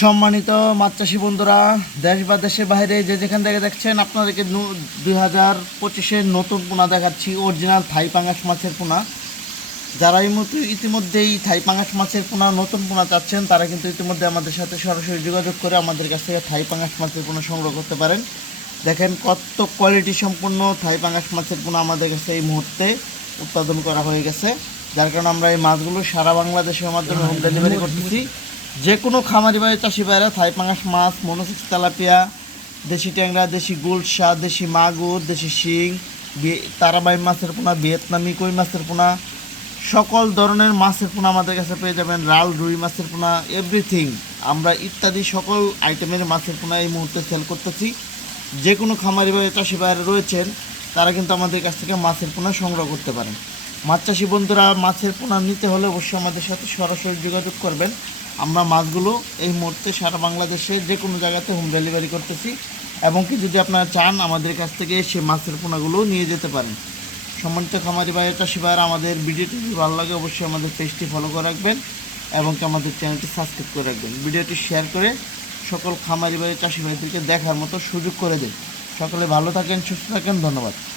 সম্মানিত মাছ বন্ধুরা দেশ বা দেশের বাইরে যে যেখান থেকে দেখছেন আপনাদেরকে দুই হাজার পঁচিশের নতুন পোনা দেখাচ্ছি অরিজিনাল থাই পাঙাশ মাছের পোনা যারা ইতিমধ্যেই থাই পাঙাশ মাছের পোনা নতুন পোনা চাচ্ছেন তারা কিন্তু ইতিমধ্যে আমাদের সাথে সরাসরি যোগাযোগ করে আমাদের কাছ থেকে থাই পাঙাশ মাছের পোনা সংগ্রহ করতে পারেন দেখেন কত কোয়ালিটি সম্পূর্ণ থাই পাঙাশ মাছের পোনা আমাদের কাছে এই মুহূর্তে উৎপাদন করা হয়ে গেছে যার কারণে আমরা এই মাছগুলো সারা বাংলাদেশের মাধ্যমে হোম ডেলিভারি করতেছি যে কোনো খামারি বাড়ির চাষি ভাইরা থাই পাঙাশ মাছ মনোসিক্স তেলাপিয়া দেশি ট্যাংরা দেশি গোলসা দেশি মাগুর দেশি শিং তারাবাই মাছের পোনা ভিয়েতনামি কই মাছের পোনা সকল ধরনের মাছের পোনা আমাদের কাছে পেয়ে যাবেন রাল রুই মাছের পোনা এভরিথিং আমরা ইত্যাদি সকল আইটেমের মাছের পোনা এই মুহূর্তে সেল করতেছি যে কোনো খামারি বাড়ির চাষি ভাইরা রয়েছেন তারা কিন্তু আমাদের কাছ থেকে মাছের পোনা সংগ্রহ করতে পারেন মাছ চাষি বন্ধুরা মাছের পোনা নিতে হলে অবশ্যই আমাদের সাথে সরাসরি যোগাযোগ করবেন আমরা মাছগুলো এই মুহূর্তে সারা বাংলাদেশে যে কোনো জায়গাতে হোম ডেলিভারি করতেছি এবং কি যদি আপনারা চান আমাদের কাছ থেকে সে মাছের পোনাগুলো নিয়ে যেতে পারেন সম্মানিত খামারি ভাই চাষি ভাইয়ের আমাদের ভিডিওটি যদি ভালো লাগে অবশ্যই আমাদের পেজটি ফলো করে রাখবেন এবং আমাদের চ্যানেলটি সাবস্ক্রাইব করে রাখবেন ভিডিওটি শেয়ার করে সকল খামারি ভাই চাষি ভাইদেরকে দেখার মতো সুযোগ করে দিন সকলে ভালো থাকেন সুস্থ থাকেন ধন্যবাদ